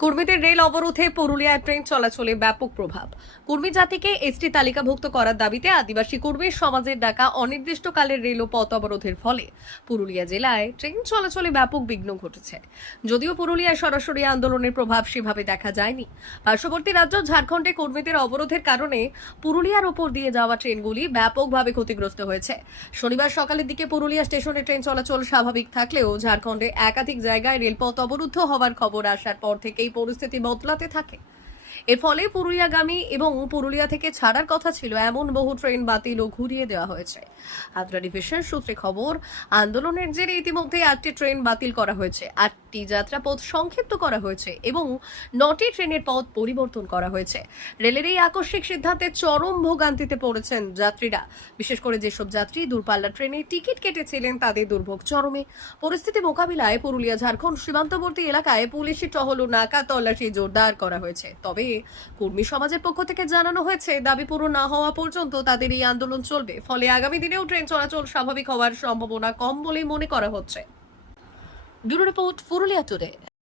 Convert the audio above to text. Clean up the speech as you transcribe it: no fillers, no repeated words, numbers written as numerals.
কর্মীদের রেল অবরোধে পুরুলিয়ায় ট্রেন চলাচলে ব্যাপক প্রভাব। কর্মী জাতিকে এসটি তালিকাভুক্ত করার দাবিতে আদিবাসী কর্মী সমাজের ডাকা অনির্দিষ্টকালের রেল ও পথ অবরোধের ফলে পুরুলিয়া জেলায় ট্রেন চলাচলে ব্যাপক বিঘ্ন ঘটেছে। যদিও পুরুলিয়ায় সরাসরি আন্দোলনের প্রভাব সেভাবে দেখা যায়নি, পার্শ্ববর্তী রাজ্য ঝাড়খণ্ডে কর্মীদের অবরোধের কারণে পুরুলিয়ার ওপর দিয়ে যাওয়া ট্রেনগুলি ব্যাপকভাবে ক্ষতিগ্রস্ত হয়েছে। শনিবার সকালের দিকে পুরুলিয়া স্টেশনে ট্রেন চলাচল স্বাভাবিক থাকলেও ঝাড়খণ্ডে একাধিক জায়গায় রেলপথ অবরুদ্ধ হওয়ার খবর আসার পর থেকেই পরিস্থিতি বদলাতে থাকে। এর ফলে পুরুলিয়াগামী এবং পুরুলিয়া থেকে ছাড়ার কথা ছিল এমন বহু ট্রেন বাতিল ও ঘুরিয়ে দেওয়া হয়েছে। আদ্রা ডিভিশন সূত্রে খবর, আন্দোলনের জেরে ইতিমধ্যে 8টি ট্রেন বাতিল করা হয়েছে, 8টি যাত্রাপথ সংক্ষিপ্ত করা হয়েছে এবং 9টি ট্রেনের পথ পরিবর্তন করা হয়েছে। রেলের এই আকস্মিক সিদ্ধান্তে চরম ভোগান্তিতে পড়েছেন যাত্রীরা। বিশেষ করে যেসব যাত্রী দূরপাল্লার ট্রেনে টিকিট কেটেছিলেন তাদের দুর্ভোগ চরমে। পরিস্থিতি মোকাবিলায় পুরুলিয়া ঝাড়খণ্ড সীমান্তবর্তী এলাকায় পুলিশি টহল ও নাকা তল্লাশি জোরদার করা হয়েছে। তবে কর্মী সমাজের পক্ষ থেকে জানানো হয়েছে, দাবি পূরণ না হওয়া পর্যন্ত তাদের এই আন্দোলন চলবে। ফলে আগামী দিনেও ট্রেন চলাচল স্বাভাবিক হওয়ার সম্ভাবনা কম বলেই মনে করা হচ্ছে। Bureau report, Purulia today.